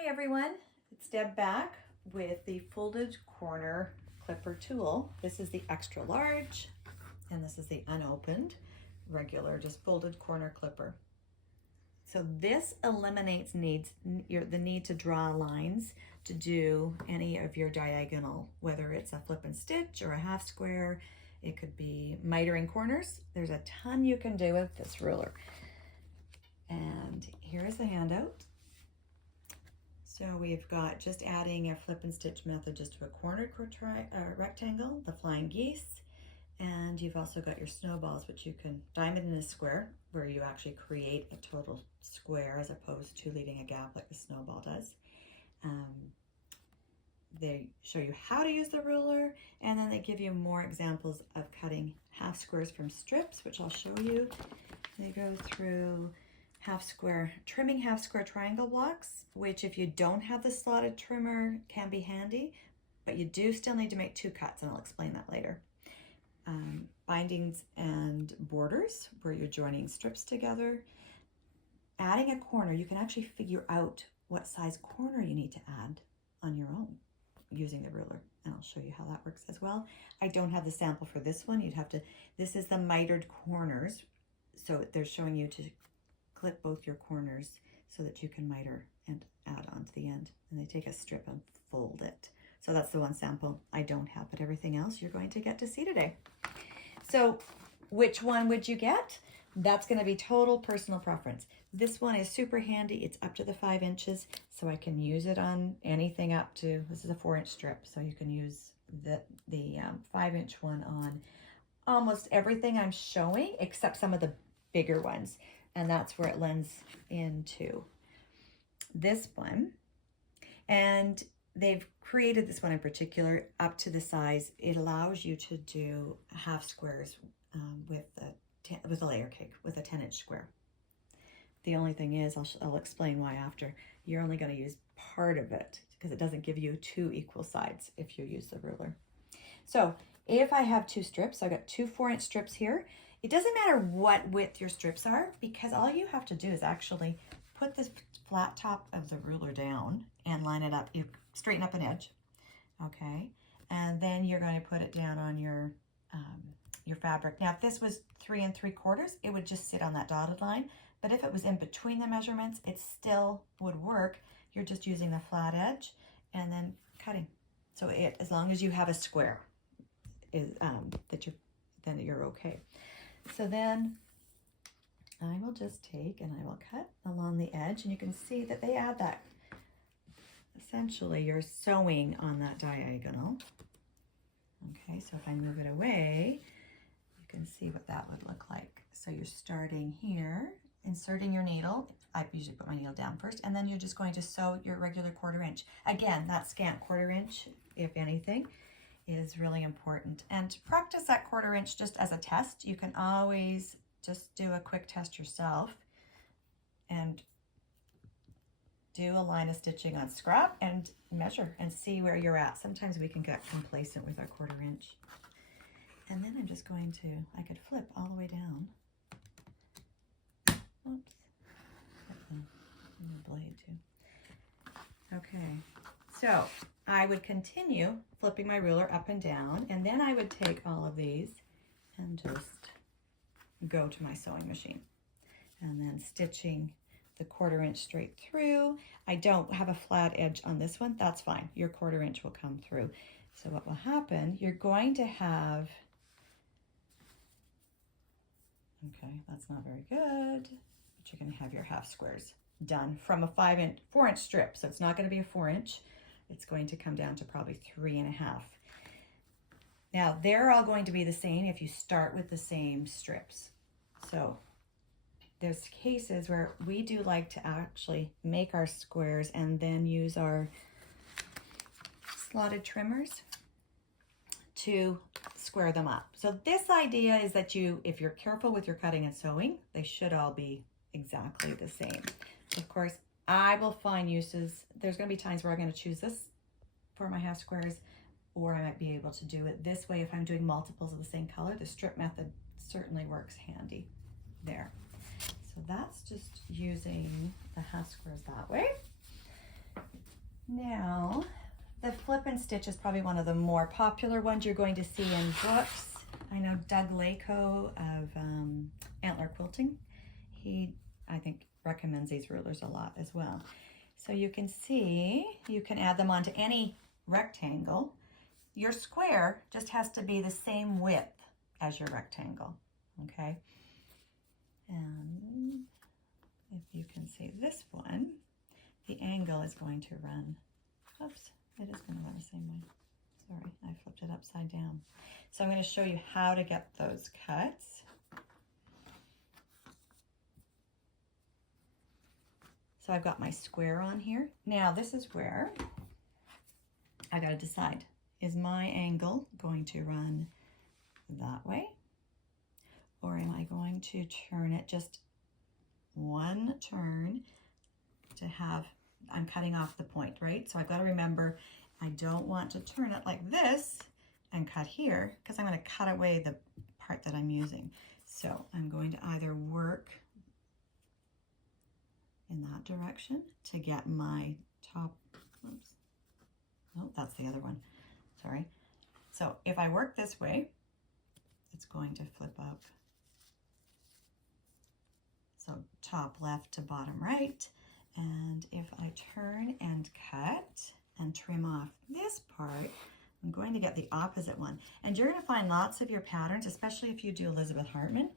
Hi everyone, it's Deb back with the folded corner clipper tool. This is the extra large and this is the unopened regular just folded corner clipper. So this eliminates the need to draw lines to do any of your diagonal, whether it's a flip and stitch or a half square. It could be mitering corners. There's a ton you can do with this ruler. And here is the handout. So we've got just adding a flip and stitch method just to a cornered rectangle, the flying geese, and you've also got your snowballs, which you can diamond in a square where you actually create a total square as opposed to leaving a gap like the snowball does. They show you how to use the ruler, and then they give you more examples of cutting half squares from strips, which I'll show you. They go through trimming half square triangle blocks, which if you don't have the slotted trimmer can be handy, but you do still need to make two cuts, and I'll explain that later. Bindings and borders, where you're joining strips together. Adding a corner, you can actually figure out what size corner you need to add on your own using the ruler, and I'll show you how that works as well. I don't have the sample for this one. This is the mitered corners, so they're showing you to clip both your corners so that you can miter and add on to the end. And they take a strip and fold it. So that's the one sample I don't have, but everything else you're going to get to see today. So which one would you get? That's going to be total personal preference. This one is super handy. It's up to the 5 inches, so I can use it on anything up to, this is a 4-inch strip, so you can use the 5-inch one on almost everything I'm showing except some of the bigger ones. And that's where it lends into this one. And they've created this one in particular up to the size. It allows you to do half squares with a layer cake, with a 10-inch square. The only thing is, I'll explain why after. You're only going to use part of it because it doesn't give you 2 equal sides if you use the ruler. So if I have 2 strips, I've got 2 4-inch strips here. It doesn't matter what width your strips are, because all you have to do is actually put this flat top of the ruler down and line it up. You straighten up an edge, okay? And then you're going to put it down on your fabric. Now, if this was 3 3/4, it would just sit on that dotted line. But if it was in between the measurements, it still would work. You're just using the flat edge and then cutting. So as long as you have a square, then you're okay. So then I will just take and I will cut along the edge, and you can see that they add that. Essentially, you're sewing on that diagonal. Okay, so if I move it away, you can see what that would look like. So you're starting here, inserting your needle. I usually put my needle down first, and then you're just going to sew your regular 1/4 inch. Again, that scant 1/4 inch, if anything, is really important. And to practice that 1/4 inch just as a test, you can always just do a quick test yourself and do a line of stitching on scrap and measure and see where you're at. Sometimes we can get complacent with our 1/4 inch. And then I'm just going to, I could flip all the way down. Oops, got the blade too. Okay, so I would continue flipping my ruler up and down, and then I would take all of these and just go to my sewing machine. And then stitching the 1/4 inch straight through. I don't have a flat edge on this one. That's fine. Your 1/4 inch will come through. So what will happen, you're going to have, okay, that's not very good, but you're going to have your half squares done from a 4-inch strip. So it's not going to be a 4-inch. It's going to come down to probably 3.5. Now, they're all going to be the same if you start with the same strips. So there's cases where we do like to actually make our squares and then use our slotted trimmers to square them up. So this idea is that if you're careful with your cutting and sewing, they should all be exactly the same. Of course, I will find uses. There's going to be times where I'm going to choose this for my half squares, or I might be able to do it this way if I'm doing multiples of the same color. The strip method certainly works handy there. So that's just using the half squares that way. Now, the flip and stitch is probably one of the more popular ones you're going to see in books. I know Doug Lako of Antler Quilting, he, I think, recommends these rulers a lot as well. So you can see, you can add them onto any rectangle. Your square just has to be the same width as your rectangle, okay? And if you can see this one, the angle is going to run, oops, it is going to run the same way. Sorry, I flipped it upside down. So I'm going to show you how to get those cuts. So I've got my square on here. Now this is where I got to decide, is my angle going to run that way? Or am I going to turn it just one turn to have, I'm cutting off the point, right? So I've got to remember, I don't want to turn it like this and cut here because I'm going to cut away the part that I'm using. So I'm going to either work in that direction to get my top, oops, no, that's the other one, sorry. So if I work this way, it's going to flip up. So top left to bottom right. And if I turn and cut and trim off this part, I'm going to get the opposite one. And you're going to find lots of your patterns, especially if you do Elizabeth Hartman,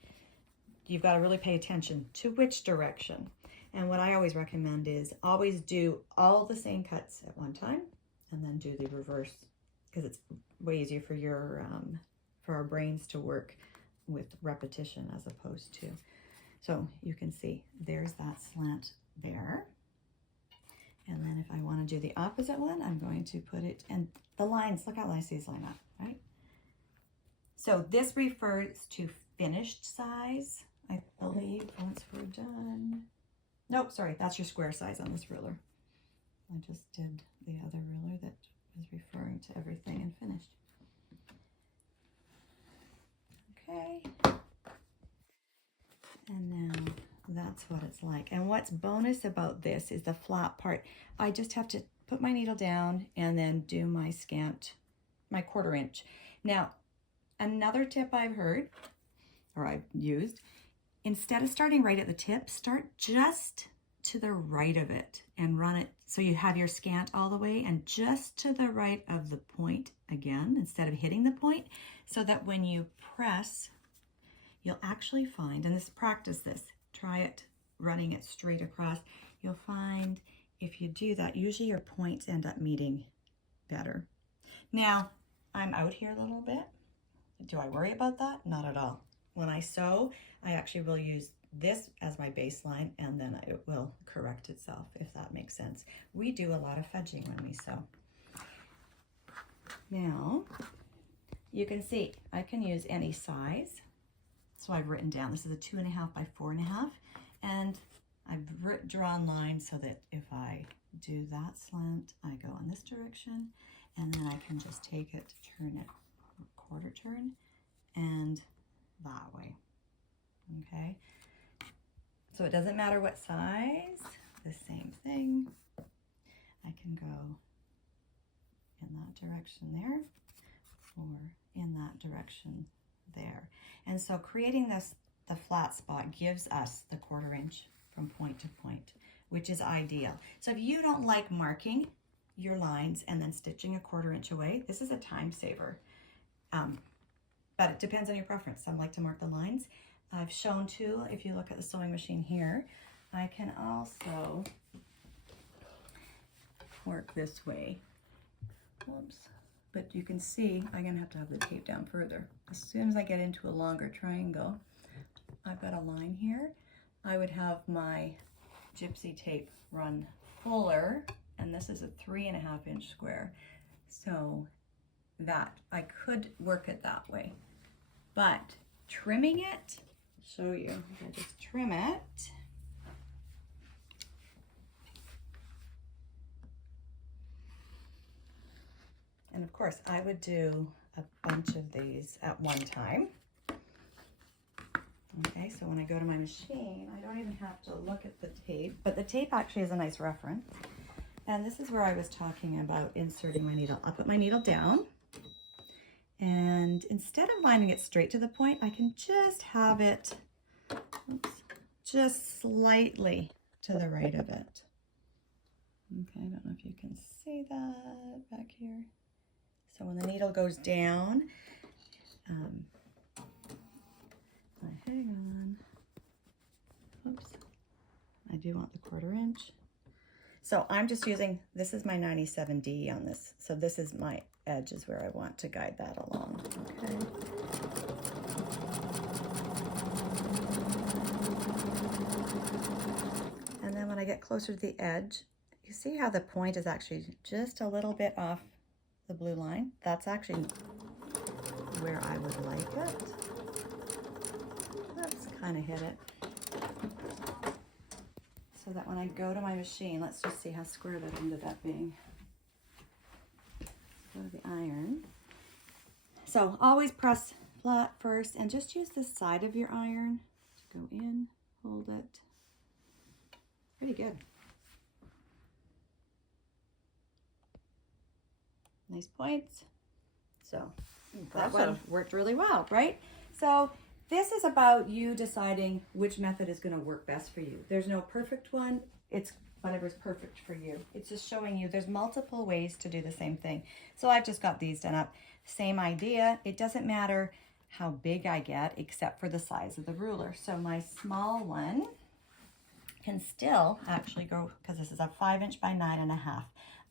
you've got to really pay attention to which direction. And what I always recommend is always do all the same cuts at one time and then do the reverse, because it's way easier for your for our brains to work with repetition as opposed to. So you can see there's that slant there. And then if I want to do the opposite one, I'm going to put it, and the lines, look how nice these line up, right? So this refers to finished size, I believe, once we're done. Nope, sorry, that's your square size on this ruler. I just did the other ruler that was referring to everything and finished. Okay. And now that's what it's like. And what's bonus about this is the flat part. I just have to put my needle down and then do my scant, my 1/4 inch. Now, another tip I've heard, or I've used, instead of starting right at the tip, start just to the right of it and run it so you have your scant all the way and just to the right of the point again, instead of hitting the point, so that when you press, you'll actually find, and practice this, try it running it straight across, you'll find if you do that, usually your points end up meeting better. Now, I'm out here a little bit. Do I worry about that? Not at all. When I sew, I actually will use this as my baseline, and then it will correct itself, if that makes sense. We do a lot of fudging when we sew. Now, you can see I can use any size. So I've written down, this is a 2.5 by 4.5, and I've drawn lines so that if I do that slant, I go in this direction, and then I can just take it, turn it, 1/4 turn, and that way, okay? So it doesn't matter what size, the same thing. I can go in that direction there, or in that direction there. And so creating this, the flat spot gives us the 1/4 inch from point to point, which is ideal. So if you don't like marking your lines and then stitching a 1/4 inch away, this is a time saver. But it depends on your preference. Some like to mark the lines. I've shown too, if you look at the sewing machine here, I can also work this way. Whoops. But you can see, I'm gonna have to have the tape down further. As soon as I get into a longer triangle, I've got a line here. I would have my gypsy tape run fuller, and this is a 3.5 inch square. So that, I could work it that way. But trimming it, show you, I just trim it. And of course, I would do a bunch of these at one time. Okay, so when I go to my machine, I don't even have to look at the tape, but the tape actually is a nice reference. And this is where I was talking about inserting my needle. I'll put my needle down, and instead of lining it straight to the point, I can just have it, oops, just slightly to the right of it. Okay, I don't know if you can see that back here. So when the needle goes down, hang on, oops, I do want the 1/4 inch. So I'm just using, this is my 97D on this. So this is my edge is where I want to guide that along, okay? And then when I get closer to the edge, you see how the point is actually just a little bit off the blue line? That's actually where I would like it. Let's kind of hit it. So that when I go to my machine, let's just see how square that ended up being. Go to the iron. So always press flat first and just use the side of your iron to go in, hold it. Pretty good. Nice points. So that one worked really well, right? So this is about you deciding which method is going to work best for you. There's no perfect one. It's whatever's perfect for you. It's just showing you there's multiple ways to do the same thing. So I've just got these done up. Same idea. It doesn't matter how big I get except for the size of the ruler. So my small one can still actually go, because this is a 5" by 9½.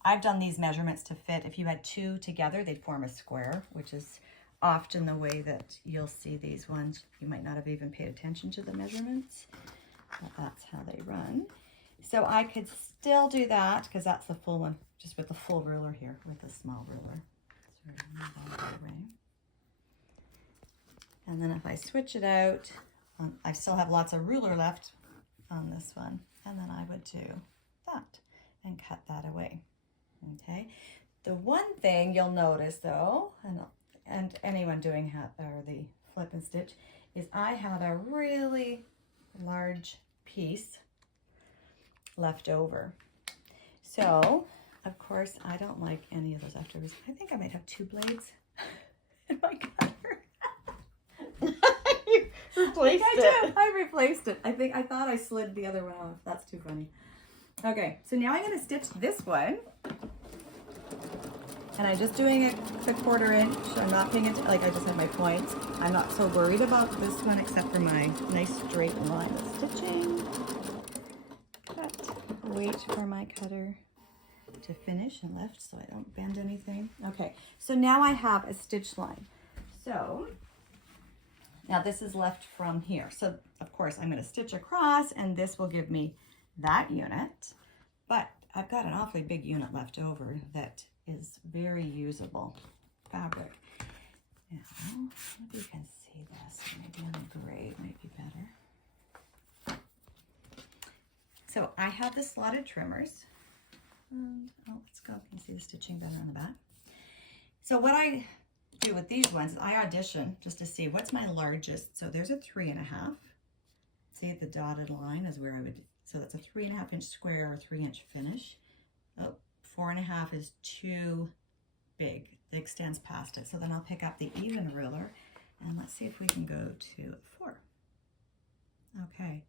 I've done these measurements to fit. If you had 2 together, they'd form a square, which is often the way that you'll see these ones. You might not have even paid attention to the measurements, but that's how they run. So I could still do that because that's the full one, just with the full ruler here, with the small ruler. So move that away. And then if I switch it out, I still have lots of ruler left on this one, and then I would do that and cut that away. Okay. The one thing you'll notice though, and anyone doing the flip and stitch, is I had a really large piece left over. So of course I don't like any of those afterwards. I think I might have 2 blades in my cutter. You replaced it. I replaced it. I thought I slid the other one off. That's too funny. Okay, so now I'm going to stitch this one. And I'm just doing it the 1/4 inch. I'm not paying it, like I just have my points. I'm not so worried about this one except for my nice straight line of stitching. But wait for my cutter to finish and lift so I don't bend anything. Okay, so now I have a stitch line. So now this is left from here. So of course I'm going to stitch across and this will give me that unit. But I've got an awfully big unit left over that is very usable fabric. Now, maybe you can see this. Maybe on the gray it might be better. So I have the slotted trimmers. Let's go. You can see the stitching better on the back. So what I do with these ones is I audition just to see what's my largest. So there's a 3½. See the dotted line is where I would. So that's a 3½ inch square or 3 inch finish. Oh, 4½ is too big. It extends past it. So then I'll pick up the even ruler and let's see if we can go to 4. Okay.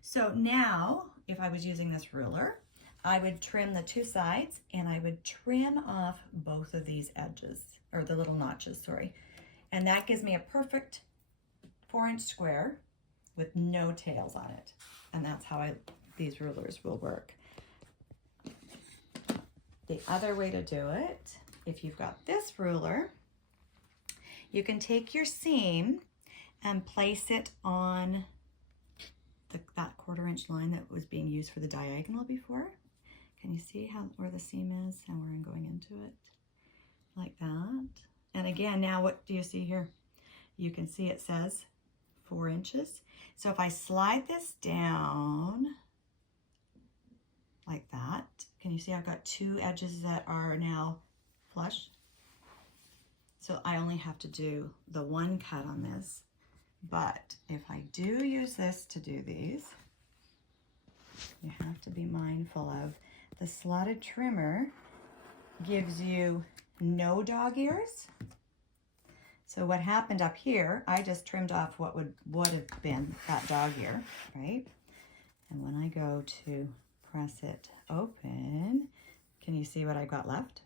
So now if I was using this ruler, I would trim the 2 sides and I would trim off both of these edges, or the little notches, sorry. And that gives me a perfect 4 inch square with no tails on it. And that's how these rulers will work. The other way to do it, if you've got this ruler, you can take your seam and place it on that 1/4 inch line that was being used for the diagonal before. Can you see where the seam is and where I'm going into it? Like that. And again, now what do you see here? You can see it says 4 inches. So if I slide this down like that, can you see I've got 2 edges that are now flush? So I only have to do the 1 cut on this. But if I do use this to do these, you have to be mindful of the slotted trimmer gives you no dog ears. So what happened up here, I just trimmed off what would have been that dog ear, right? And when I go to press it open, can you see what I got left?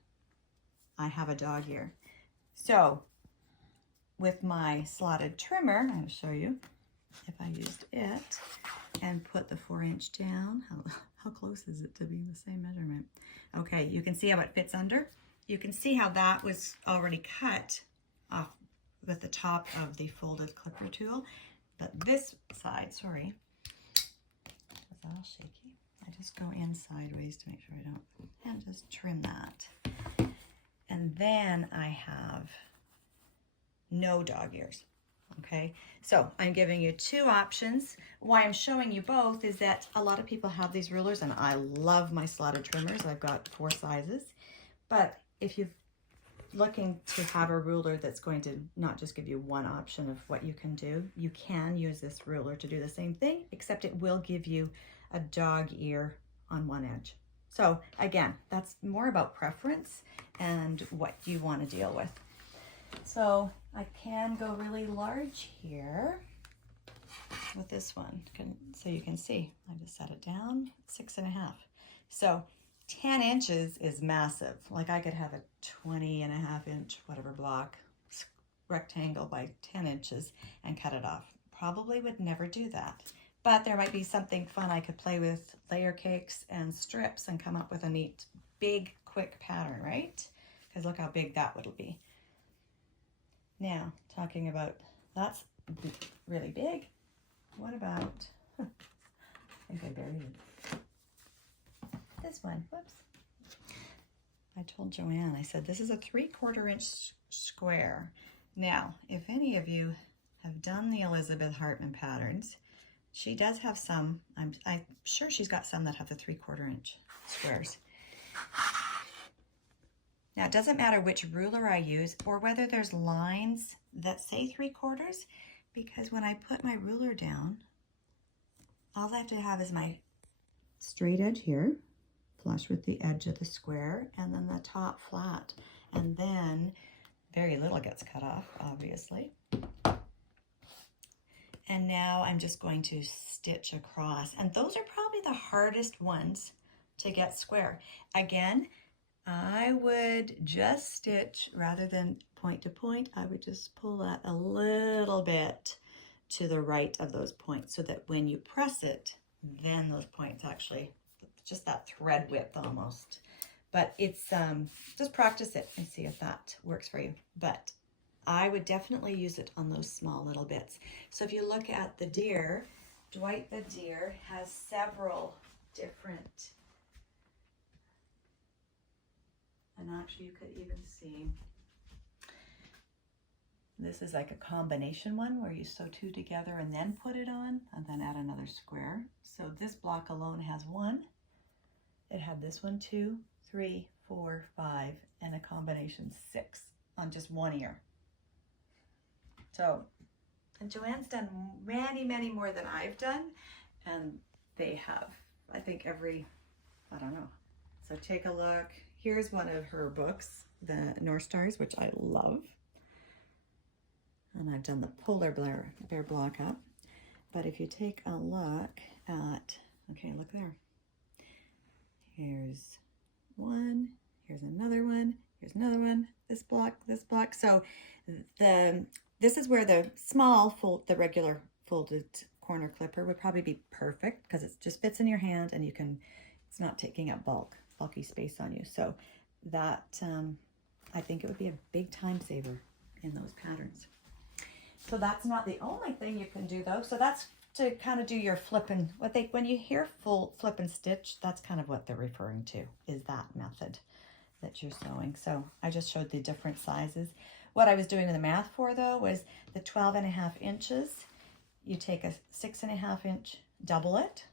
I have a dog ear. So with my slotted trimmer, I'll show you, if I used it and put the 4-inch down, how close is it to be the same measurement? Okay, you can see how it fits under. You can see how that was already cut off with the top of the folded clipper tool. But this side, sorry, it's all shaky. I just go in sideways to make sure I don't, and just trim that. And then I have no dog ears. Okay, so I'm giving you two options. Why I'm showing you both is that a lot of people have these rulers, and I love my slotted trimmers. I've got 4 sizes. But if you're looking to have a ruler that's going to not just give you one option of what you can do, you can use this ruler to do the same thing, except it will give you a dog ear on one edge. So again, that's more about preference and what you want to deal with. So I can go really large here with this one. So you can see, I just set it down, 6.5. So 10 inches is massive. Like I could have a 20.5 inch, whatever block, rectangle by 10 inches and cut it off. Probably would never do that. But there might be something fun I could play with, layer cakes and strips and come up with a neat, big, quick pattern, right? Because look how big that would be. Now, talking about, that's really big. What about, I think I buried it. This one, whoops. I told Joanne, I said, this is a 3/4 inch square. Now, if any of you have done the Elizabeth Hartman patterns, she does have some, I'm sure she's got some that have the 3/4 inch squares. Now, it doesn't matter which ruler I use or whether there's lines that say 3/4, because when I put my ruler down, all I have to have is my straight edge here, flush with the edge of the square, and then the top flat. And then very little gets cut off, obviously. And now I'm just going to stitch across. And those are probably the hardest ones to get square. Again, I would just stitch, rather than point to point, I would just pull that a little bit to the right of those points so that when you press it, then those points actually, just that thread width almost. But it's, just practice it and see if that works for you. But I would definitely use it on those small little bits. So if you look at the deer, Dwight the deer has several different, and actually you could even see, this is like a combination one where you sew 2 together and then put it on and then add another square. So this block alone has 1. It had this one, 2, 3, 4, 5, and a combination 6 on just one ear. So, and Joanne's done many, many more than I've done, and they have, I think, every, I don't know. So take a look. Here's one of her books, the North Stars, which I love. And I've done the polar bear block up. But if you take a look at, okay, look there. Here's one, here's another one, here's another one, this block, this block. So this is where the small the regular folded corner clipper would probably be perfect, because it just fits in your hand and you can, it's not taking up bulky space on you. So that, I think it would be a big time saver in those patterns. So that's not the only thing you can do though. So that's to kind of do your flip and, when you hear full flip and stitch, that's kind of what they're referring to, is that method that you're sewing. So I just showed the different sizes. What I was doing the math for though was the 12.5 inches. You take a 6.5 inch, double it.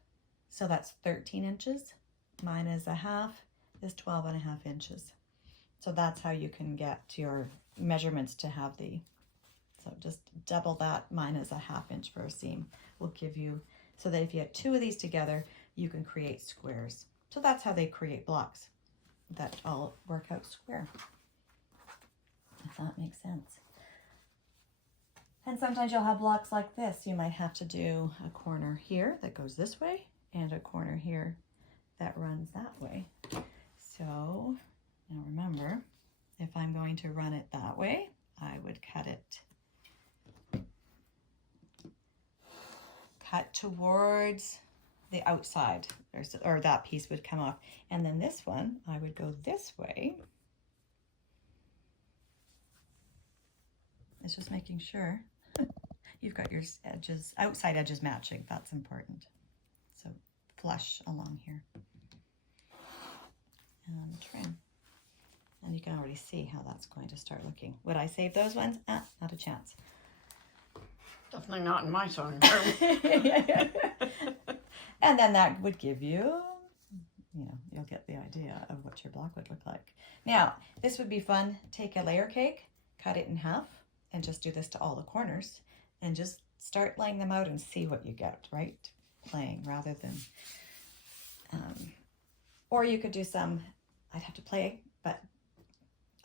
So that's 13 inches. Minus a half is 12.5 inches. So that's how you can get your measurements to have the, so just double that minus a ½ inch for a seam will give you, so that if you had 2 of these together, you can create squares. So that's how they create blocks that all work out square, if that makes sense. And sometimes you'll have blocks like this. You might have to do a corner here that goes this way and a corner here that runs that way. So now remember, if I'm going to run it that way, I would cut towards the outside, or that piece would come off. And then this one, I would go this way. It's just making sure you've got your edges, outside edges matching. That's important. So flush along here. And trim. And you can already see how that's going to start looking. Would I save those ones? Not a chance. Definitely not in my sewing room. And then that would give you, you'll get the idea of what your block would look like. Now, this would be fun. Take a layer cake, cut it in half, and just do this to all the corners. And just start laying them out and see what you get, right? Playing rather than, or you could do some, I'd have to play, but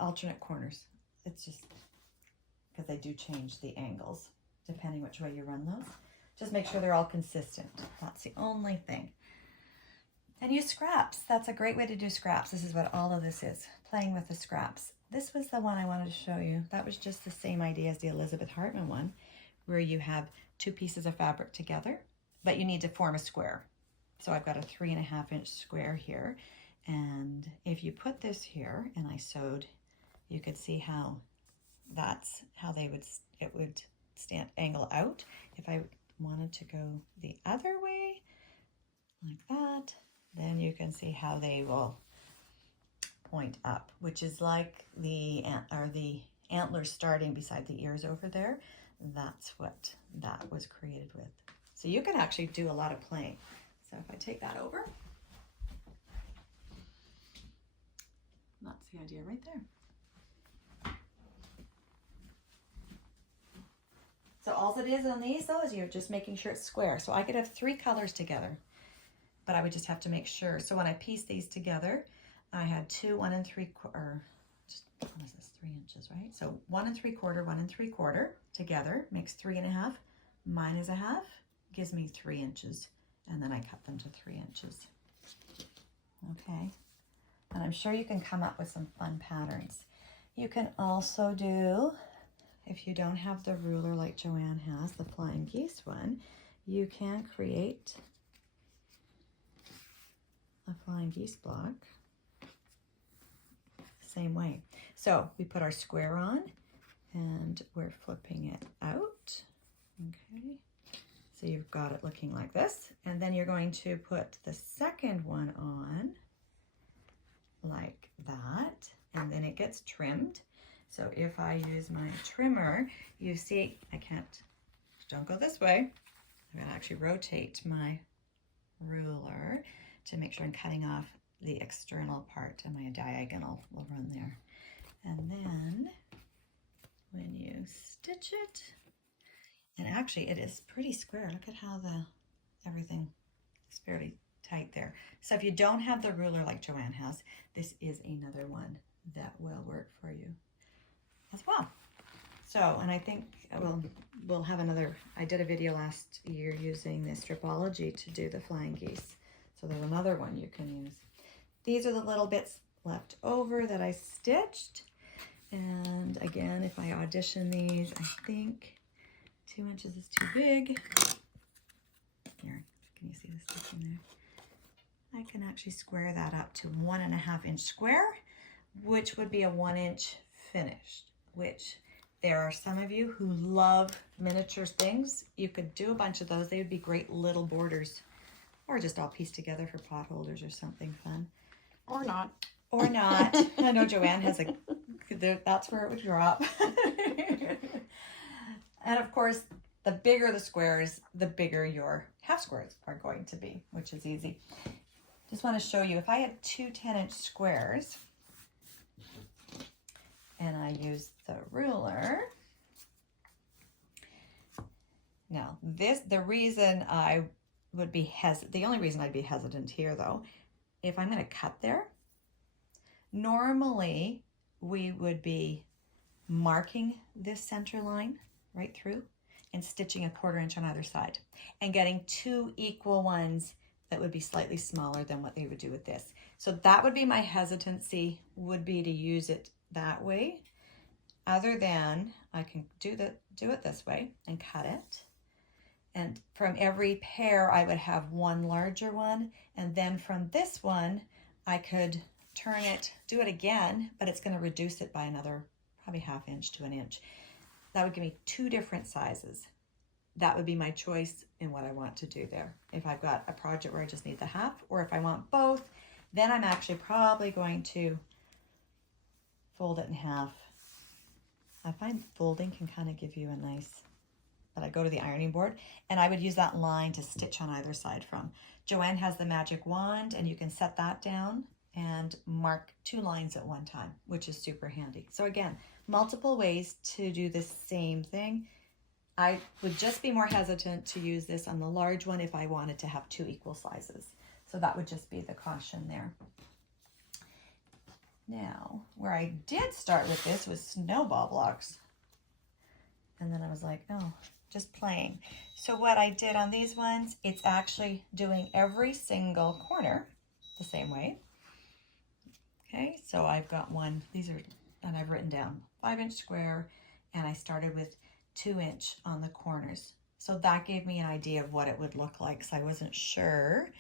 alternate corners. It's just, because they do change the angles depending which way you run those. Just make sure they're all consistent. That's the only thing. And use scraps. That's a great way to do scraps. This is what all of this is, playing with the scraps. This was the one I wanted to show you. That was just the same idea as the Elizabeth Hartman one, where you have two pieces of fabric together, but you need to form a square. So I've got a 3.5-inch square here. And if you put this here and I sewed, you could see how that's how it would stand angle out. If I wanted to go the other way like that, then you can see how they will point up, which is like the antlers starting beside the ears over there. That's what that was created with. So you can actually do a lot of playing. So if I take that over, that's the idea right there. So all it is on these though is you're just making sure it's square. So I could have 3 colors together, but I would just have to make sure. So when I piece these together, I had 2 1 3/4, or just, what is this, 3 inches, right? So 1 3/4, 1 3/4 together makes 3.5. Minus a half gives me 3 inches. And then I cut them to 3 inches. Okay. And I'm sure you can come up with some fun patterns. You can also do, if you don't have the ruler like Joanne has, the flying geese one, you can create a flying geese block the same way. So we put our square on and we're flipping it out. Okay. So you've got it looking like this. And then you're going to put the second one on like that. And then it gets trimmed. So if I use my trimmer, you see, don't go this way. I'm going to actually rotate my ruler to make sure I'm cutting off the external part, and my diagonal will run there. And then when you stitch it, and actually it is pretty square. Look at how everything is fairly tight there. So if you don't have the ruler like Joanne has, this is another one that will work for you as well. So, and I think we'll have another, I did a video last year using this Stripology to do the flying geese. So there's another one you can use. These are the little bits left over that I stitched. And again, if I audition these, I think 2 inches is too big. Here, can you see the stitching there? I can actually square that up to 1.5-inch square, which would be a 1-inch finished, which there are some of you who love miniature things. You could do a bunch of those. They would be great little borders, or just all pieced together for pot holders or something fun. Or not. Or not. I know Joanne has that's where it would drop. And of course, the bigger the squares, the bigger your half squares are going to be, which is easy. Just want to show you, if I had 2 10-inch squares and I used the ruler. Now, the reason I would be the only reason I'd be hesitant here though, if I'm going to cut there, normally we would be marking this center line right through and stitching a 1/4 inch on either side and getting 2 equal ones that would be slightly smaller than what they would do with this. So that would be my hesitancy, would be to use it that way, other than I can do it this way and cut it. And from every pair, I would have one larger one. And then from this one, I could turn it, do it again, but it's going to reduce it by another probably 1/2 inch to 1 inch. That would give me 2 different sizes. That would be my choice in what I want to do there. If I've got a project where I just need the 1/2, or if I want both, then I'm actually probably going to fold it in half. I find folding can kind of give you a nice, but I go to the ironing board and I would use that line to stitch on either side from. Joanne has the magic wand and you can set that down and mark 2 lines at one time, which is super handy. So again, multiple ways to do the same thing. I would just be more hesitant to use this on the large one if I wanted to have 2 equal sizes. So that would just be the caution there. Now, where I did start with this was snowball blocks. And then I was like, oh, just playing. So what I did on these ones, it's actually doing every single corner the same way. Okay, so I've got one, these are, and I've written down 5-inch square, and I started with 2-inch on the corners. So that gave me an idea of what it would look like, because I wasn't sure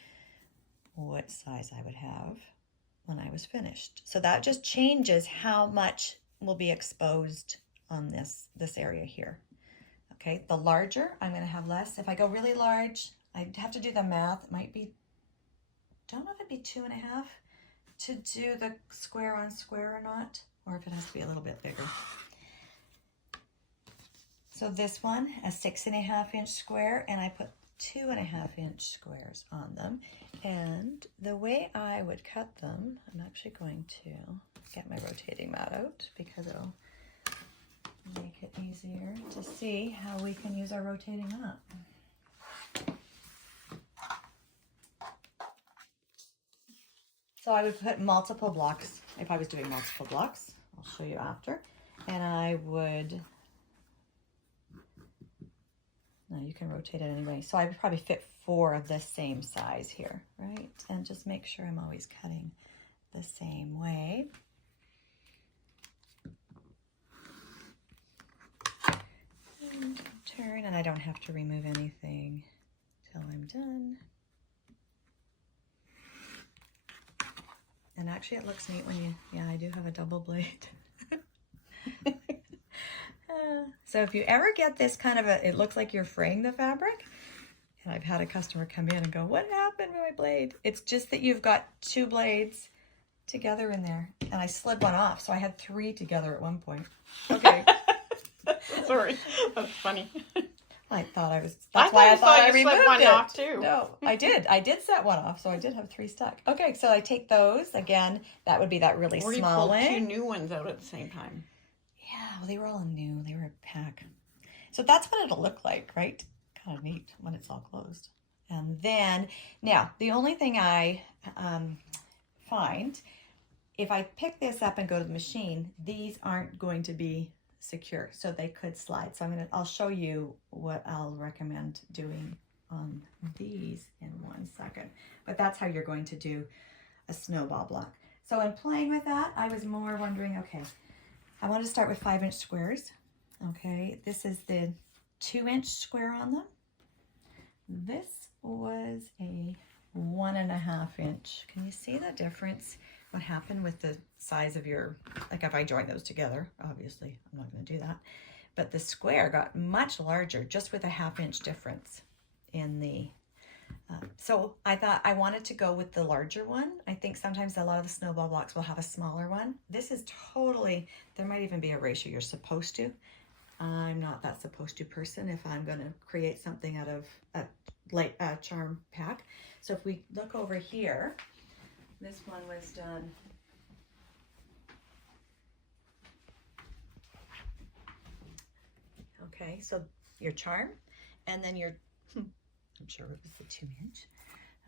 what size I would have when I was finished. So that just changes how much will be exposed on this area here. Okay, the larger, I'm going to have less. If I go really large, I'd have to do the math. It might be, don't know if it'd be 2.5 to do the square on square or not, or if it has to be a little bit bigger. So this one, a 6.5-inch square, and I put 2.5-inch squares on them. And the way I would cut them, I'm actually going to get my rotating mat out because it'll make it easier to see how we can use our rotating mat. So I would put multiple blocks, if I was doing multiple blocks, I'll show you after, and I would, no, you can rotate it anyway. So I would probably fit 4 of the same size here, right? And just make sure I'm always cutting the same way. And turn, and I don't have to remove anything till I'm done. And actually it looks neat when you, yeah, I do have a double blade. So if you ever get this kind of a, it looks like you're fraying the fabric, and I've had a customer come in and go, what happened to my blade? It's just that you've got 2 blades together in there, and I slid one off, so I had 3 together at one point. Okay. Sorry, that's funny. I thought I was, that's why I thought I removed one it. off too. No, I did set one off, so I did have 3 stuck. Okay, so I take those, again, that would be that really Or you small pulled 2 one. new ones out at the same time. Yeah, well, they were all new, they were a pack. So that's what it'll look like, right? Kind of neat when it's all closed. And then, now, the only thing I find, if I pick this up and go to the machine, these aren't going to be secure, so they could slide. So I'll show you what I'll recommend doing on these in 1 second. But that's how you're going to do a snowball block. So in playing with that, I was more wondering, okay, I want to start with 5-inch squares. Okay, this is the 2-inch square on them. This was a 1.5-inch. Can you see the difference? What happened with the size of your, like if I join those together, obviously I'm not going to do that, but the square got much larger just with a 1/2-inch difference in the, so I thought I wanted to go with the larger one. I think sometimes a lot of the snowball blocks will have a smaller one. This is totally, there might even be a ratio you're supposed to. I'm not that supposed to person if I'm going to create something out of a charm pack. So if we look over here, this one was done okay, so your charm, and then your I'm sure it was the 2-inch,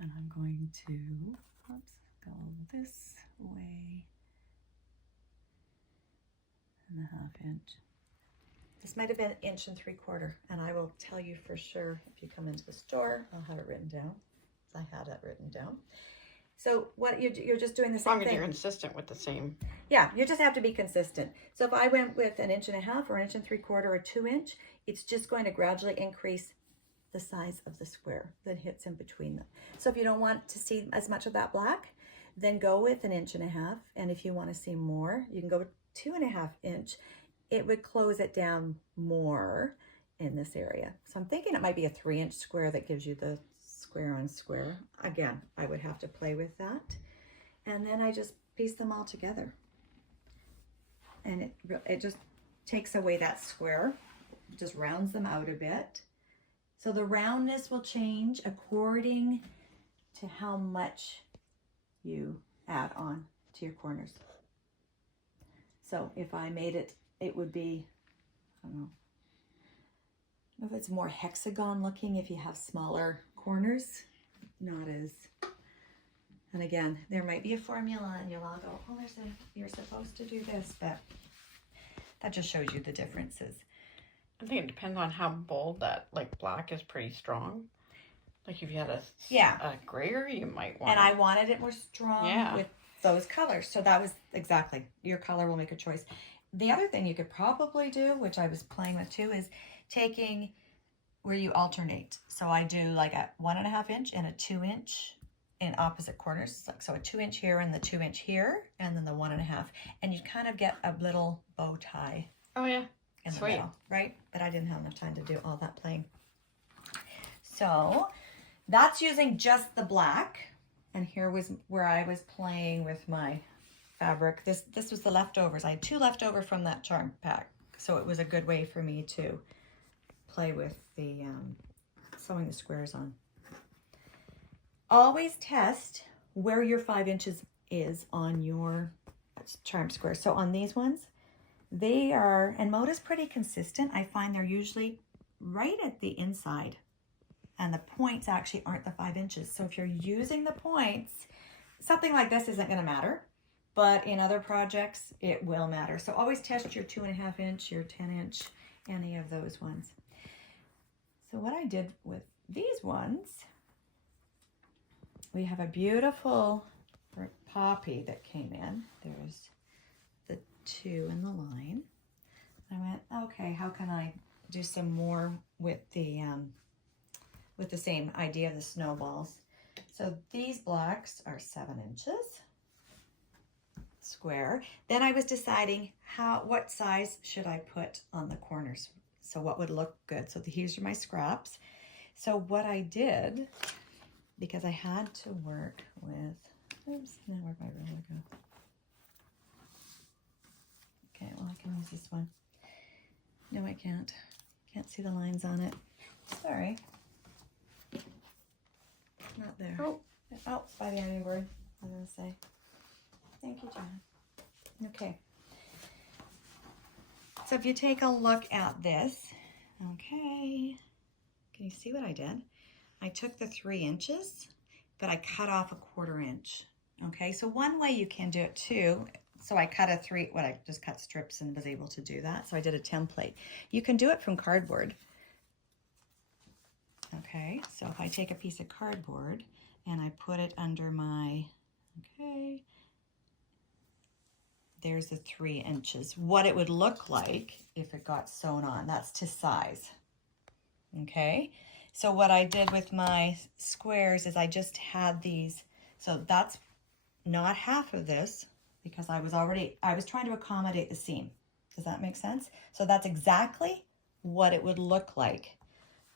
and I'm going to, oops, go this way and a 1/2 inch. This might have been 1 3/4, and I will tell you for sure if you come into the store. I'll have it written down. I had it written down. So what you're just doing the As same long as thing. you're consistent with the same. Yeah, you just have to be consistent. So if I went with 1 1/2 inch or 1 3/4 or 2 inch, it's just going to gradually increase the size of the square that hits in between them. So if you don't want to see as much of that black, then go with 1 1/2 inch. And if you want to see more, you can go with 2 1/2 inch. It would close it down more in this area. So I'm thinking it might be a 3-inch square that gives you the square on square. Again, I would have to play with that. And then I just piece them all together. And it just takes away that square, it just rounds them out a bit. So the roundness will change according to how much you add on to your corners. So if I made it, it would be, I don't know if it's more hexagon looking if you have smaller corners, not as, and again, there might be a formula and you'll all go, oh, you're supposed to do this, but that just shows you the differences. I think it depends on how bold that, like, black is pretty strong. Like if you had a grayer, you might want. And I wanted it more strong Yeah. with those colors. So that was exactly, your color will make a choice. The other thing you could probably do, which I was playing with too, is taking where you alternate. So I do like a 1 1/2 inch and a 2 inch in opposite corners. So a 2 inch here and the 2 inch here, and then the 1 1/2. And you kind of get a little bow tie. Oh yeah. In the Sweet. middle, right? But I didn't have enough time to do all that playing. So that's using just the black. And here was where I was playing with my fabric. This was the leftovers. I had 2 leftover from that charm pack. So it was a good way for me to play with the sewing the squares on. Always test where your 5 inches is on your charm square. So on these ones, they are, and Moda's pretty consistent. I find they're usually right at the inside, and the points actually aren't the 5 inches. So if you're using the points, something like this isn't going to matter, but in other projects, it will matter. So always test your 2 1/2 inch, your 10 inch, any of those ones. So what I did with these ones, we have a beautiful poppy that came in. There's the 2 in the line. I went, okay, how can I do some more with the same idea of the snowballs? So these blocks are 7 inches square. Then I was deciding what size should I put on the corners. So what would look good? So here's my scraps. So what I did, because I had to work with, oops, now where'd my ruler go? Okay, well I can use this one. No, I can't. Can't see the lines on it. Sorry. Not there. Oh. Oh, it's by the ending board, I was gonna say. Thank you, Jen. Okay. So if you take a look at this, okay, can you see what I did? I took the 3 inches, but I cut off a 1/4 inch. Okay, so one way you can do it too, so I cut I just cut strips and was able to do that. So I did a template. You can do it from cardboard. Okay, so if I take a piece of cardboard and I put it under my, okay, there's the 3 inches. What it would look like if it got sewn on, that's to size. Okay, so what I did with my squares is I just had these, so that's not half of this because I was trying to accommodate the seam. Does that make sense? So that's exactly what it would look like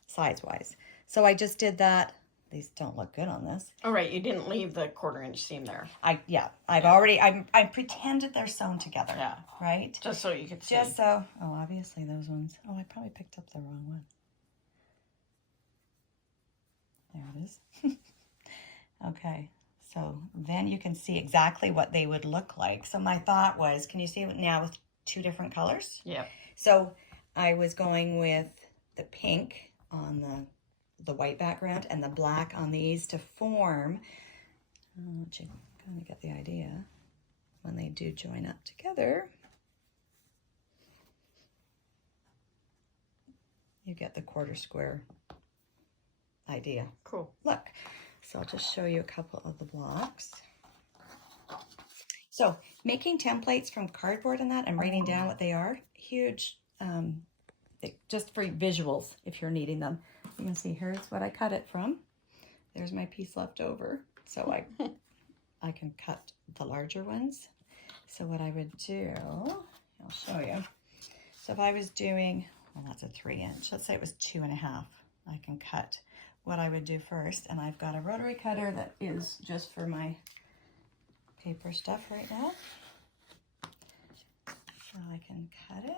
size-wise. So I just did that. These don't look good on this. Oh, right. You didn't leave the 1/4 inch seam there. I pretended they're sewn together. Yeah. Right? Just so you could see. Just so, oh, obviously those ones. Oh, I probably picked up the wrong one. There it is. Okay. So then you can see exactly what they would look like. So my thought was, can you see it now with 2 different colors? Yeah. So I was going with the pink on the white background and the black on these to form, oh, you go kind of get the idea when they do join up together. You get the quarter square idea. Cool. Look, so I'll just show you a couple of the blocks. So making templates from cardboard and that and writing down what they are, huge, just for visuals if you're needing them. You can see here's what I cut it from. There's my piece left over. So I can cut the larger ones. So what I would do, I'll show you. So if I was doing, well, that's a 3-inch. Let's say it was 2.5. I can cut what I would do first. And I've got a rotary cutter that is just for my paper stuff right now. So I can cut it.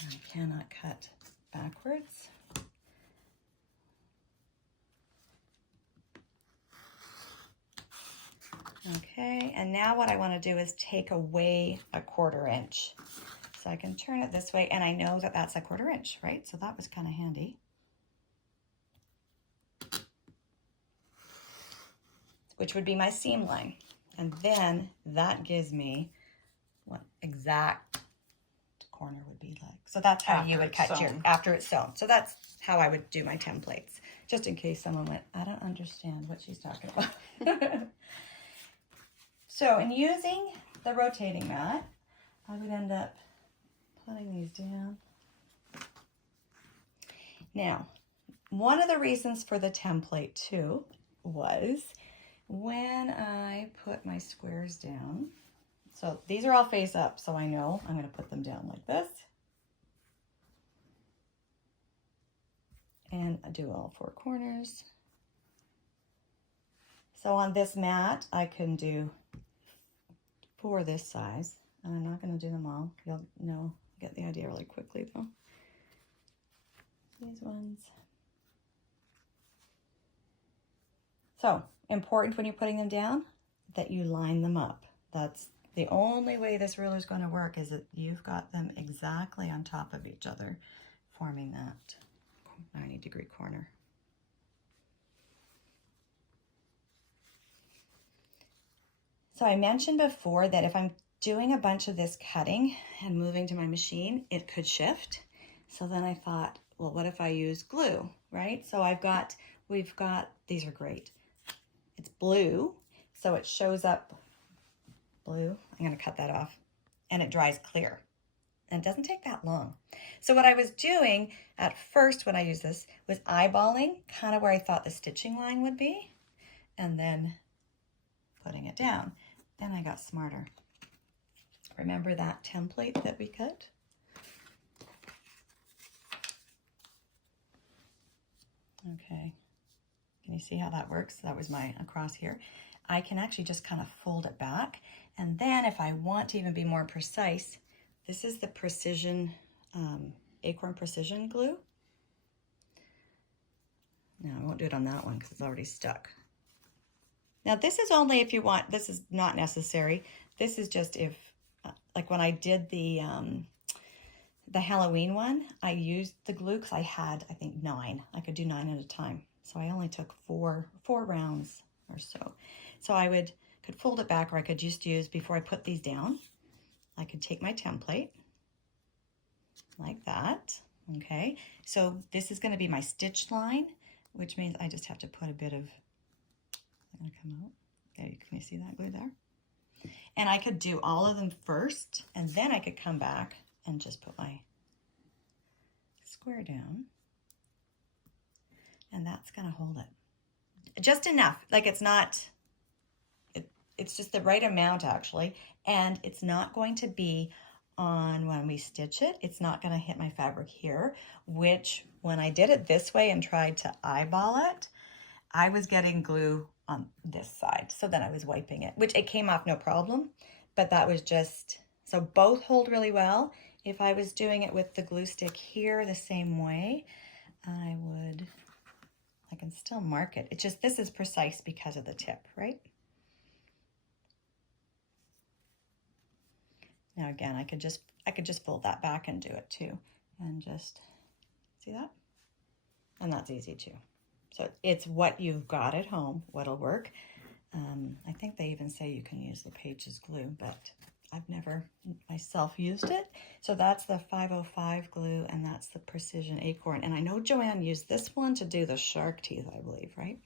And I cannot cut backwards. Okay, and now what I want to do is take away a 1/4 inch. So I can turn it this way, and I know that that's a 1/4 inch, right? So that was kind of handy. Which would be my seam line. And then that gives me what exact corner would be like. So that's how you would cut your, after it's sewn. So that's how I would do my templates. Just in case someone went, I don't understand what she's talking about. So in using the rotating mat, I would end up putting these down. Now, one of the reasons for the template too was when I put my squares down. So these are all face up, so I know I'm going to put them down like this. And I do all 4 corners. So on this mat, I can do 4 this size. And I'm not going to do them all. You'll know, get the idea really quickly though. These ones. So important when you're putting them down that you line them up. That's the only way this ruler is going to work, is that you've got them exactly on top of each other, forming that 90-degree corner. So I mentioned before that if I'm doing a bunch of this cutting and moving to my machine, it could shift. So then I thought, well, what if I use glue, right? So we've got, these are great. It's blue, so it shows up blue. I'm going to cut that off, and it dries clear. And it doesn't take that long. So what I was doing at first when I used this was eyeballing kind of where I thought the stitching line would be, and then putting it down. Then I got smarter. Remember that template that we cut? Okay. Can you see how that works? That was my across here. I can actually just kind of fold it back. And then if I want to even be more precise, this is the precision, Acorn Precision glue. No, I won't do it on that one because it's already stuck. Now this is only if you want, this is not necessary. This is just if, like when I did the Halloween one, I used the glue because I had, I think 9. I could do 9 at a time. So I only took four rounds or so. So I could fold it back, or I could just use, before I put these down, I could take my template like that. Okay, so this is going to be my stitch line, which means I just have to put a bit of, I'm going to come out. There, can you see that glue there? And I could do all of them first, and then I could come back and just put my square down. And that's going to hold it. Just enough. Like it's not, it's just the right amount actually. And it's not going to be on when we stitch it. It's not going to hit my fabric here, which when I did it this way and tried to eyeball it, I was getting glue on this side. So then I was wiping it, which it came off no problem. But that was just, so both hold really well. If I was doing it with the glue stick here the same way, I can still mark it. It's just, this is precise because of the tip, right? Now again, I could just fold that back and do it too. And just, see that? And that's easy too. So it's what you've got at home, what'll work. I think they even say you can use the Pages glue, but I've never myself used it. So that's the 505 glue, and that's the Precision Acorn. And I know Joanne used this one to do the shark teeth, I believe, right?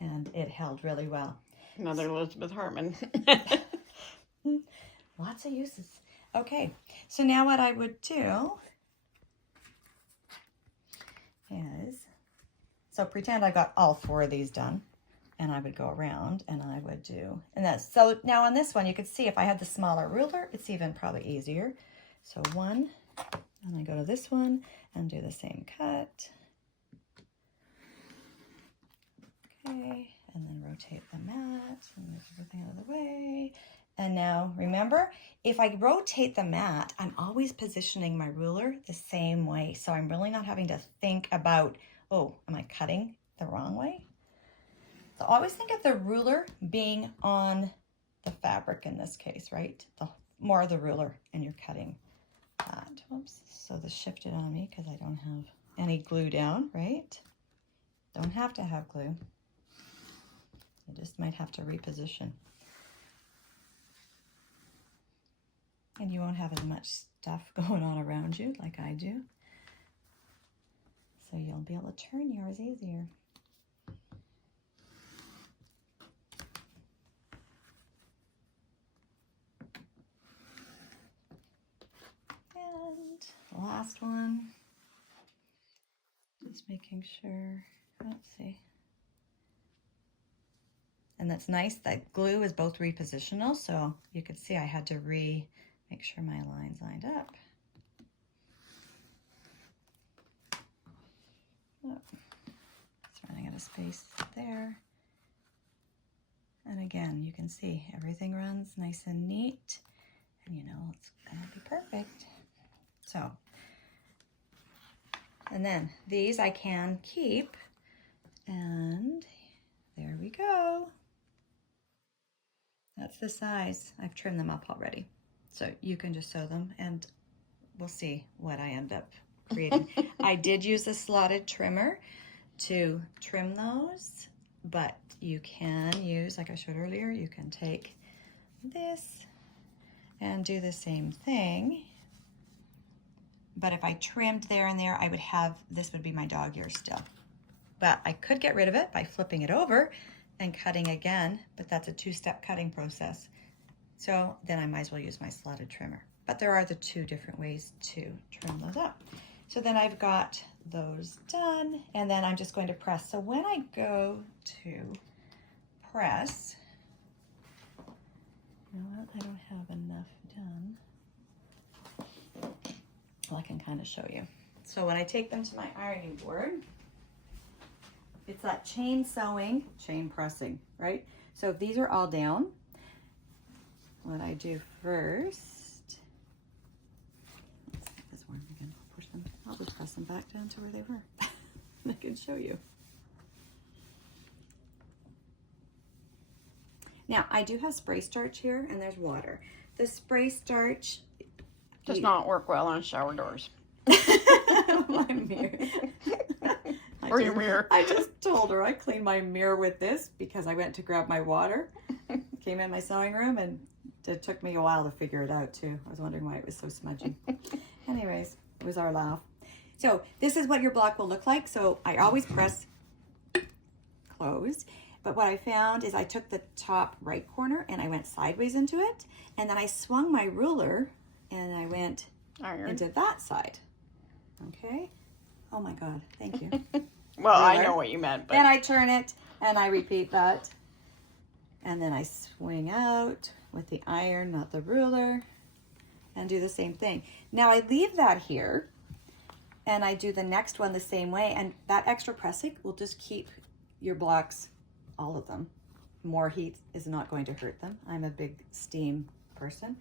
And it held really well. Another Elizabeth Hartman. Lots of uses. Okay, so now what I would do is, so pretend I got all 4 of these done, and I would go around and I would do, and that's, so now on this one you could see if I had the smaller ruler, it's even probably easier. So 1, and I go to this one and do the same cut. Okay, and then rotate the mat and move everything out of the way. And now remember, if I rotate the mat, I'm always positioning my ruler the same way. So I'm really not having to think about, oh, am I cutting the wrong way? So always think of the ruler being on the fabric in this case, right? The more of the ruler, and you're cutting that. Oops, so this shifted on me because I don't have any glue down, right? Don't have to have glue. You just might have to reposition. And you won't have as much stuff going on around you like I do. So you'll be able to turn yours easier. And last one. Just making sure, let's see. And that's nice, that glue is both repositional, so you could see I had to make sure my lines lined up. Oh, it's running out of space there. And again, you can see everything runs nice and neat, and you know it's gonna be perfect. So, and then these I can keep, and there we go. That's the size. I've trimmed them up already. So you can just sew them, and we'll see what I end up creating. I did use a slotted trimmer to trim those, but you can use, like I showed earlier, you can take this and do the same thing. But if I trimmed there and there, I would have, this would be my dog ear still. But I could get rid of it by flipping it over and cutting again, but that's a 2-step cutting process. So then I might as well use my slotted trimmer. But there are the 2 different ways to trim those up. So then I've got those done, and then I'm just going to press. So when I go to press, you know what, I don't have enough done. Well, I can kind of show you. So when I take them to my ironing board, it's that chain sewing, chain pressing, right? So if these are all down, what I do first, let's take this one again, push them, I'll just press them back down to where they were. I can show you. Now, I do have spray starch here, and there's water. The spray starch does not work well on shower doors. My mirror. Or your mirror. I just told her I cleaned my mirror with this because I went to grab my water. Came in my sewing room, and it took me a while to figure it out too. I was wondering why it was so smudgy. Anyways, it was our laugh. So this is what your block will look like. So I always press close. But what I found is I took the top right corner and I went sideways into it. And then I swung my ruler and I went into that side. Okay. Oh my God. Thank you. Well, ruler. I know what you meant. But... Then I turn it and I repeat that. And then I swing out with the iron, not the ruler, and do the same thing. Now I leave that here and I do the next one the same way. And that extra pressing will just keep your blocks, all of them. More heat is not going to hurt them. I'm a big steam person.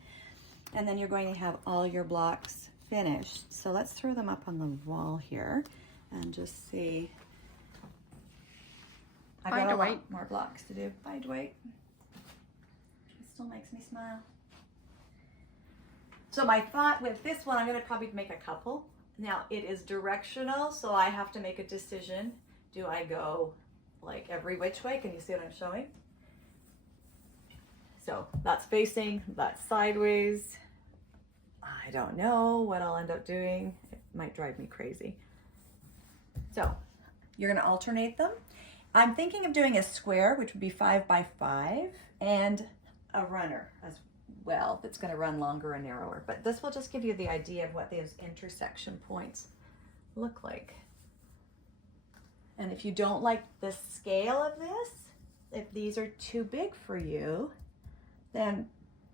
And then you're going to have all your blocks finished. So let's throw them up on the wall here and just see. I've got a lot more blocks to do. Bye, Dwight. It still makes me smile. So my thought with this one, I'm going to probably make a couple. Now it is directional, so I have to make a decision. Do I go like every which way? Can you see what I'm showing? So that's facing, that's sideways. I don't know what I'll end up doing. It might drive me crazy. So you're gonna alternate them. I'm thinking of doing a square, which would be 5 by 5, and a runner as well that's gonna run longer and narrower. But this will just give you the idea of what those intersection points look like. And if you don't like the scale of this, if these are too big for you, then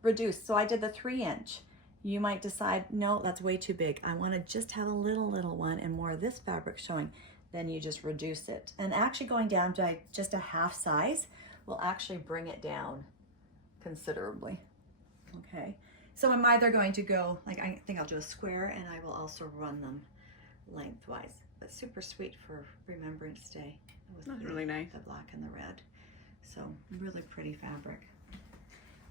reduce. So I did the 3-inch. You might decide, no, that's way too big. I want to just have a little one and more of this fabric showing. Then you just reduce it. And actually going down to just a half size will actually bring it down considerably. Okay, so I'm either going to go, like I think I'll do a square, and I will also run them lengthwise. But super sweet for Remembrance Day. That's really nice. The black and the red. So really pretty fabric.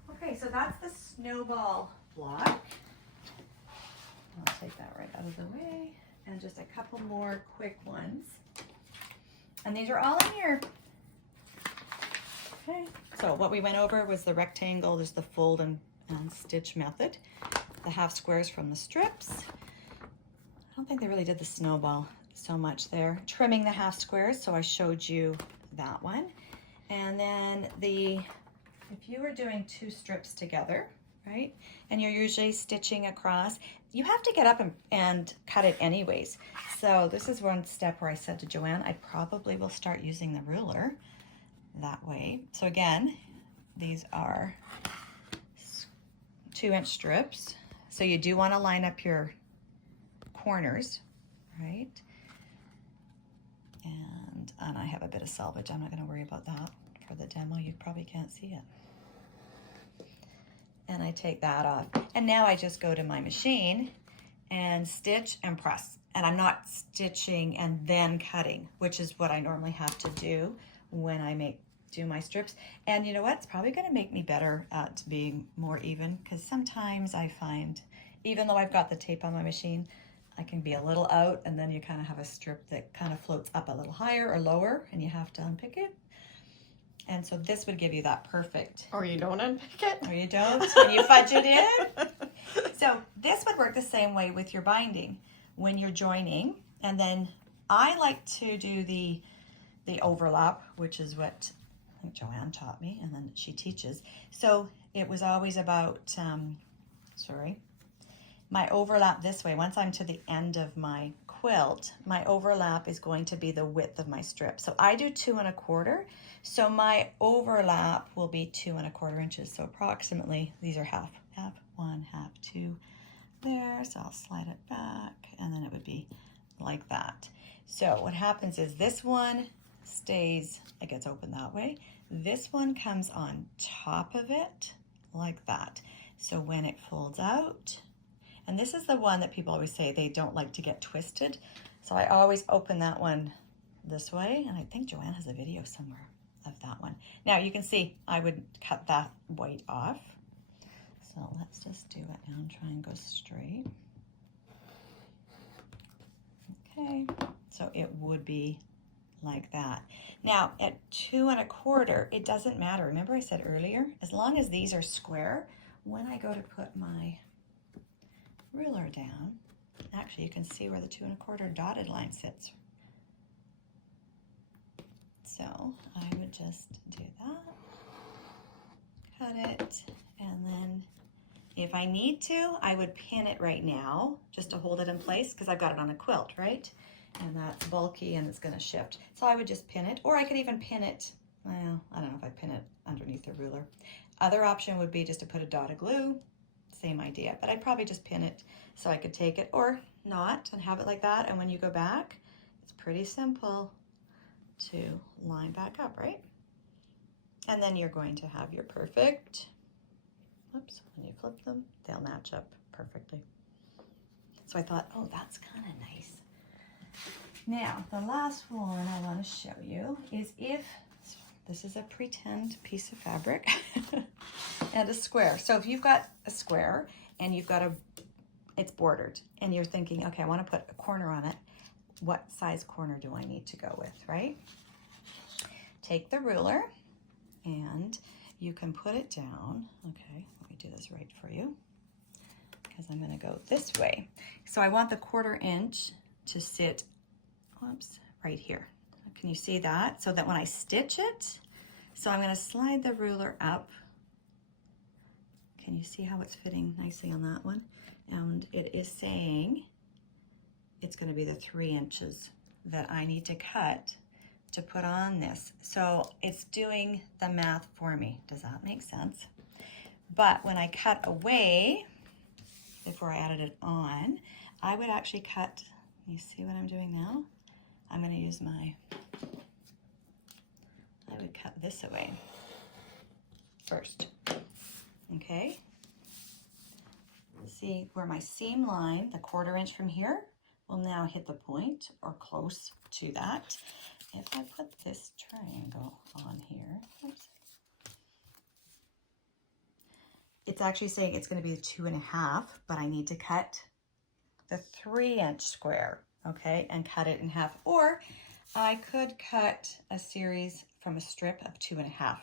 Okay, so that's the snowball block. I'll take that right out of the way. And just a couple more quick ones. And these are all in here. Okay, so what we went over was the rectangle, there's the fold and stitch method. The half squares from the strips. I don't think they really did the snowball so much there. Trimming the half squares, so I showed you that one. And then if you were doing 2 strips together, right, and you're usually stitching across, you have to get up and cut it anyways. So this is one step where I said to Joanne, I probably will start using the ruler that way. So again, these are 2-inch strips. So you do want to line up your corners, right? And I have a bit of selvage. I'm not going to worry about that for the demo. You probably can't see it. And I take that off. And now I just go to my machine and stitch and press. And I'm not stitching and then cutting, which is what I normally have to do when I do my strips. And you know what? It's probably going to make me better at being more even, because sometimes I find, even though I've got the tape on my machine, I can be a little out, and then you kind of have a strip that kind of floats up a little higher or lower, and you have to unpick it. And so this would give you that perfect. Or you don't unpick it. Or you don't, and you fudge it in. So this would work the same way with your binding when you're joining. And then I like to do the overlap, which is what I think Joanne taught me, and then she teaches. So it was always about, my overlap this way. Once I'm to the end of my quilt, my overlap is going to be the width of my strip. So I do 2 1/4. So my overlap will be 2 1/4 inches. So approximately, these are half, 1, half 2 there. So I'll slide it back, and then it would be like that. So what happens is this one stays, it gets open that way. This one comes on top of it like that. So when it folds out, and this is the one that people always say they don't like to get twisted. So I always open that one this way, and I think Joanne has a video somewhere of that one. Now you can see I would cut that white off. So let's just do it now and try and go straight. Okay, so it would be like that. Now at 2 1/4, it doesn't matter. Remember I said earlier, as long as these are square, when I go to put my ruler down, actually you can see where the 2 1/4 dotted line sits. So I would just do that, cut it, and then if I need to, I would pin it right now just to hold it in place, because I've got it on a quilt, right? And that's bulky and it's going to shift. So I would just pin it, or I could even pin it, well, I don't know if I pin it underneath the ruler. Other option would be just to put a dot of glue, same idea, but I'd probably just pin it so I could take it, or not, and have it like that. And when you go back, it's pretty simple to line back up, right? And then you're going to have your perfect, oops, when you flip them, they'll match up perfectly. So I thought, oh, that's kind of nice. Now, the last one I want to show you is if this is a pretend piece of fabric and a square. So if you've got a square and you've got it's bordered, and you're thinking, okay, I want to put a corner on it. what size corner do I need to go with, right? Take the ruler and you can put it down. Okay, let me do this right for you because I'm going to go this way. So I want the 1/4 inch to sit, oops, right here. Can you see that? So that when I stitch it, so I'm going to slide the ruler up. Can you see how it's fitting nicely on that one? And it is saying it's going to be the 3 inches that I need to cut to put on this. So it's doing the math for me. Does that make sense? But when I cut away, before I added it on, I would actually cut, you see what I'm doing now? I'm going to use I would cut this away first. Okay? See where my seam line, the 1/4 inch from here, will now hit the point or close to that. If I put this triangle on here, oops, it's actually saying it's going to be 2.5, but I need to cut the 3 inch square, okay, and cut it in half. Or I could cut a series from a strip of 2.5,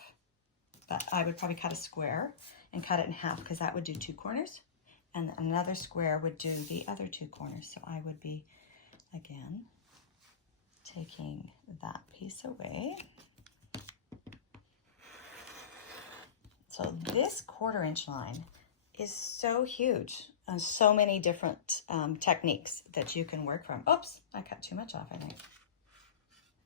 but I would probably cut a square and cut it in half because that would do 2 corners. And another square would do the other 2 corners. So I would be, again, taking that piece away. So this 1/4 inch line is so huge and so many different techniques that you can work from. Oops, I cut too much off, I think.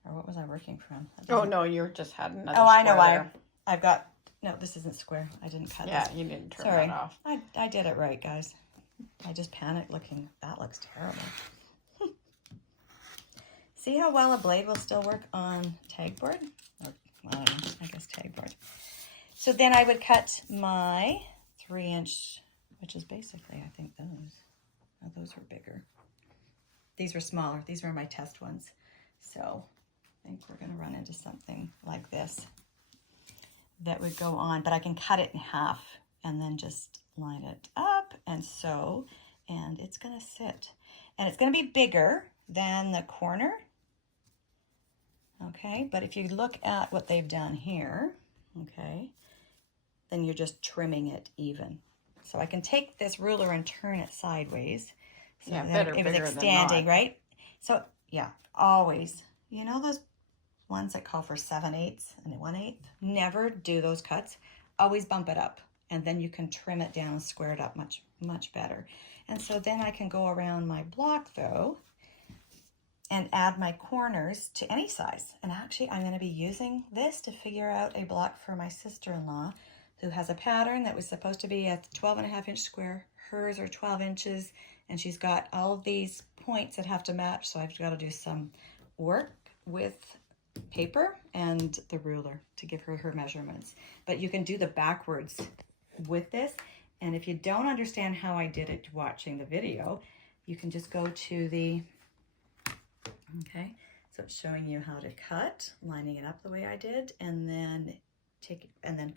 Or what was I working from? Oh, no, you just had another Oh, I know why. there. I've got, no, this isn't square. I didn't cut Yeah, this. you didn't turn Sorry. that off. I did it right, guys. I just panicked looking, that looks terrible. See how well a blade will still work on tag board? Or, well, I guess tag board. So then I would cut my 3 inch, which is basically, I think those were bigger. These were smaller. These were my test ones. So I think we're going to run into something like this that would go on, but I can cut it in half and then just line it up and sew, and it's going to sit. And it's going to be bigger than the corner. Okay, but if you look at what they've done here, okay, then you're just trimming it even. So I can take this ruler and turn it sideways. So Yeah, that better it was bigger than extending, not. right? So yeah, always. You know those ones that call for 7/8 and 1/8? Never do those cuts. Always bump it up, and then you can trim it down and square it up much, much better. And so then I can go around my block though and add my corners to any size. And actually I'm going to be using this to figure out a block for my sister-in-law who has a pattern that was supposed to be a 12.5 inch square. Hers are 12 inches, and she's got all of these points that have to match. So I've got to do some work with paper and the ruler to give her her measurements. But you can do the backwards with this. And if you don't understand how I did it watching the video, you can just go to the, okay, so it's showing you how to cut, lining it up the way I did, and then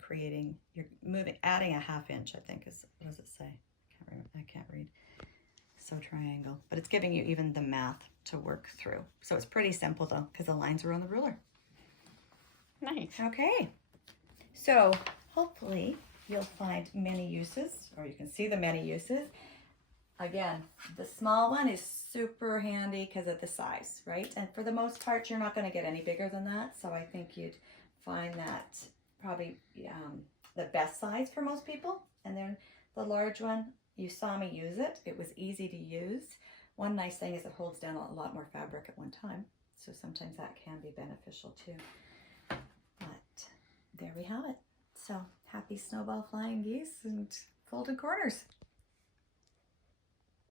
creating, you're moving, adding a 1/2 inch, I think is, what does it say? I can't read. So triangle, but it's giving you even the math to work through. So it's pretty simple though, because the lines are on the ruler. Nice. Okay, so hopefully you'll find many uses, or you can see the many uses. Again, the small one is super handy because of the size, right? And for the most part, you're not going to get any bigger than that. So I think you'd find that probably the best size for most people. And then the large one, you saw me use it. It was easy to use. One nice thing is it holds down a lot more fabric at one time. So sometimes that can be beneficial too. But there we have it. So happy snowball flying geese and folded corners.